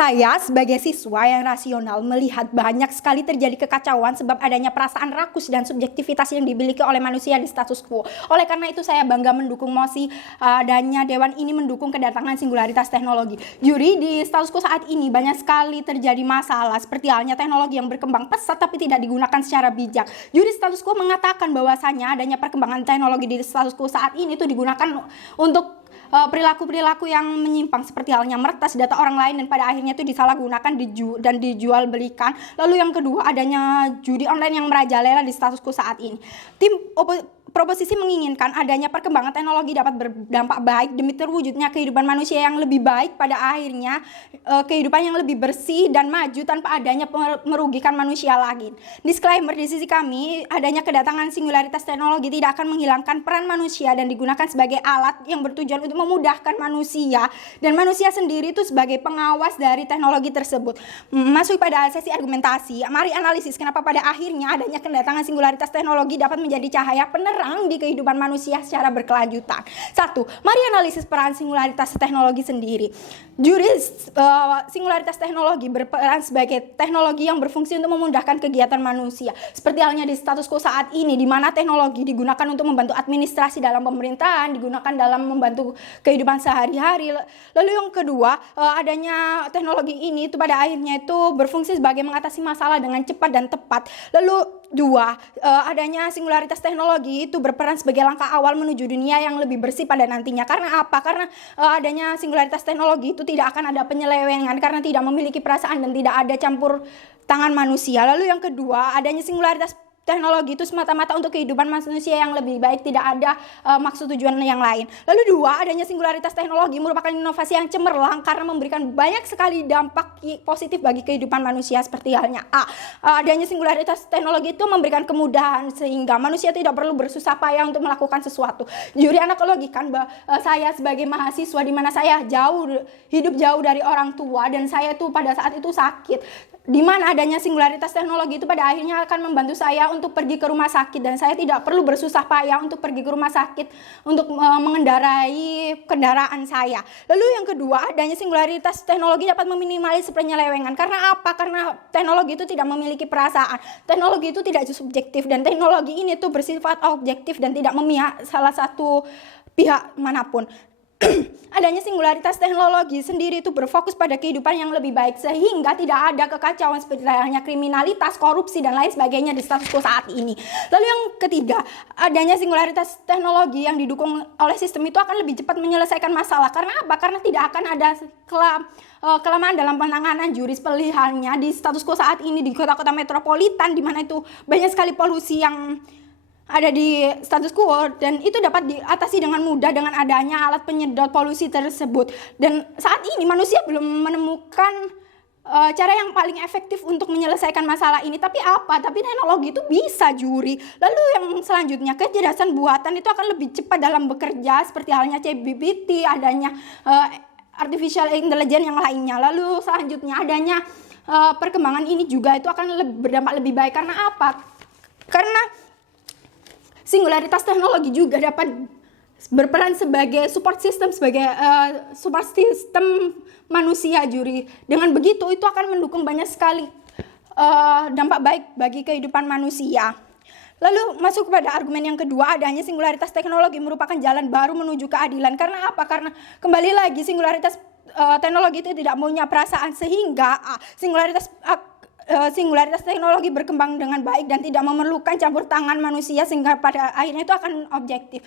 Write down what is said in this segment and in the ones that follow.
Saya sebagai siswa yang rasional melihat banyak sekali terjadi kekacauan sebab adanya perasaan rakus dan subjektivitas yang dimiliki oleh manusia di status quo. Oleh karena itu saya bangga mendukung mosi adanya Dewan ini mendukung kedatangan singularitas teknologi. Juri, di status quo saat ini banyak sekali terjadi masalah seperti halnya teknologi yang berkembang pesat tapi tidak digunakan secara bijak. Juri status quo mengatakan bahwasanya adanya perkembangan teknologi di status quo saat ini itu digunakan untuk perilaku-perilaku yang menyimpang seperti halnya meretas data orang lain dan pada akhirnya itu disalahgunakan dan dijual belikan. Lalu yang kedua adanya judi online yang merajalela di status quo saat ini. Proposisi menginginkan adanya perkembangan teknologi dapat berdampak baik demi terwujudnya kehidupan manusia yang lebih baik, pada akhirnya kehidupan yang lebih bersih dan maju tanpa adanya merugikan manusia lagi. Disclaimer, di sisi kami adanya kedatangan singularitas teknologi tidak akan menghilangkan peran manusia dan digunakan sebagai alat yang bertujuan untuk memudahkan manusia dan manusia sendiri itu sebagai pengawas dari teknologi tersebut. Masuk pada sesi argumentasi, mari analisis kenapa pada akhirnya adanya kedatangan singularitas teknologi dapat menjadi cahaya penerang di kehidupan manusia secara berkelanjutan. 1. Mari analisis peran singularitas teknologi sendiri. Juri, singularitas teknologi berperan sebagai teknologi yang berfungsi untuk memudahkan kegiatan manusia. Seperti halnya di status quo saat ini, di mana teknologi digunakan untuk membantu administrasi dalam pemerintahan, digunakan dalam membantu kehidupan sehari-hari. Lalu yang kedua, adanya teknologi ini itu pada akhirnya itu berfungsi sebagai mengatasi masalah dengan cepat dan tepat. Lalu dua, adanya singularitas teknologi itu berperan sebagai langkah awal menuju dunia yang lebih bersih pada nantinya. Karena apa? Karena adanya singularitas teknologi itu tidak akan ada penyelewengan karena tidak memiliki perasaan dan tidak ada campur tangan manusia. Lalu yang kedua, adanya singularitas teknologi itu semata-mata untuk kehidupan manusia yang lebih baik, tidak ada maksud tujuan yang lain. Lalu dua, adanya singularitas teknologi merupakan inovasi yang cemerlang karena memberikan banyak sekali dampak positif bagi kehidupan manusia seperti halnya adanya singularitas teknologi itu memberikan kemudahan sehingga manusia tidak perlu bersusah payah untuk melakukan sesuatu. Juri analogikan bahwa saya sebagai mahasiswa di mana saya hidup jauh dari orang tua dan saya tuh pada saat itu sakit. Di mana adanya singularitas teknologi itu pada akhirnya akan membantu saya untuk pergi ke rumah sakit dan saya tidak perlu bersusah payah untuk pergi ke rumah sakit untuk mengendarai kendaraan saya. Lalu yang kedua, adanya singularitas teknologi dapat meminimalis penyelewengan. Karena apa? Karena teknologi itu tidak memiliki perasaan. Teknologi itu tidak subjektif dan teknologi ini tuh bersifat objektif dan tidak memihak salah satu pihak manapun. Adanya singularitas teknologi sendiri itu berfokus pada kehidupan yang lebih baik sehingga tidak ada kekacauan seperti halnya kriminalitas, korupsi dan lain sebagainya di status quo saat ini. Lalu yang ketiga, adanya singularitas teknologi yang didukung oleh sistem itu akan lebih cepat menyelesaikan masalah. Karena apa? Karena tidak akan ada kelemahan dalam penanganan juris peliharnya di status quo saat ini di kota-kota metropolitan di mana itu banyak sekali polusi yang ada di status quo dan itu dapat diatasi dengan mudah dengan adanya alat penyedot polusi tersebut. Dan saat ini manusia belum menemukan cara yang paling efektif untuk menyelesaikan masalah ini. Tapi apa? Tapi teknologi itu bisa, Juri. Lalu yang selanjutnya, kecerdasan buatan itu akan lebih cepat dalam bekerja seperti halnya ChatGPT, adanya artificial intelligence yang lainnya. Lalu selanjutnya adanya perkembangan ini juga itu akan berdampak lebih baik. Karena apa? Karena singularitas teknologi juga dapat berperan sebagai support system, sebagai support system manusia, Juri. Dengan begitu itu akan mendukung banyak sekali dampak baik bagi kehidupan manusia. Lalu masuk kepada argumen yang kedua, adanya singularitas teknologi merupakan jalan baru menuju keadilan. Karena apa? Karena kembali lagi singularitas teknologi itu tidak punya perasaan sehingga singularitas teknologi berkembang dengan baik dan tidak memerlukan campur tangan manusia sehingga pada akhirnya itu akan objektif.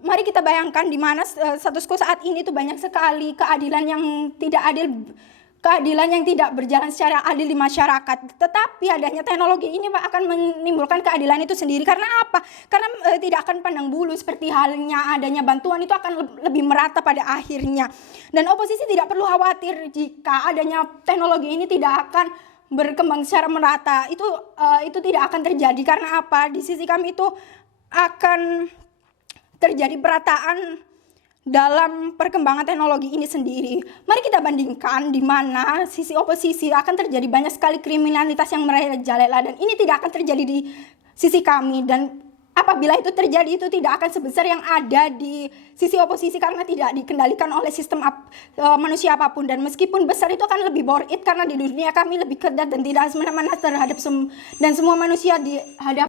Mari kita bayangkan di mana status quo saat ini itu banyak sekali keadilan yang tidak adil, keadilan yang tidak berjalan secara adil di masyarakat. Tetapi adanya teknologi ini akan menimbulkan keadilan itu sendiri. Karena apa? Karena tidak akan pandang bulu seperti halnya adanya bantuan itu akan lebih merata pada akhirnya. Dan oposisi tidak perlu khawatir jika adanya teknologi ini tidak akan berkembang secara merata. Itu tidak akan terjadi. Karena apa? Di sisi kami itu akan terjadi perataan dalam perkembangan teknologi ini sendiri. Mari kita bandingkan di mana sisi oposisi akan terjadi banyak sekali kriminalitas yang merajalela dan ini tidak akan terjadi di sisi kami dan apabila itu terjadi, itu tidak akan sebesar yang ada di sisi oposisi karena tidak dikendalikan oleh sistem manusia apapun. Dan meskipun besar itu akan lebih worth it karena di dunia kami lebih kedat dan tidak semena-mena terhadap dan semua manusia di hadapan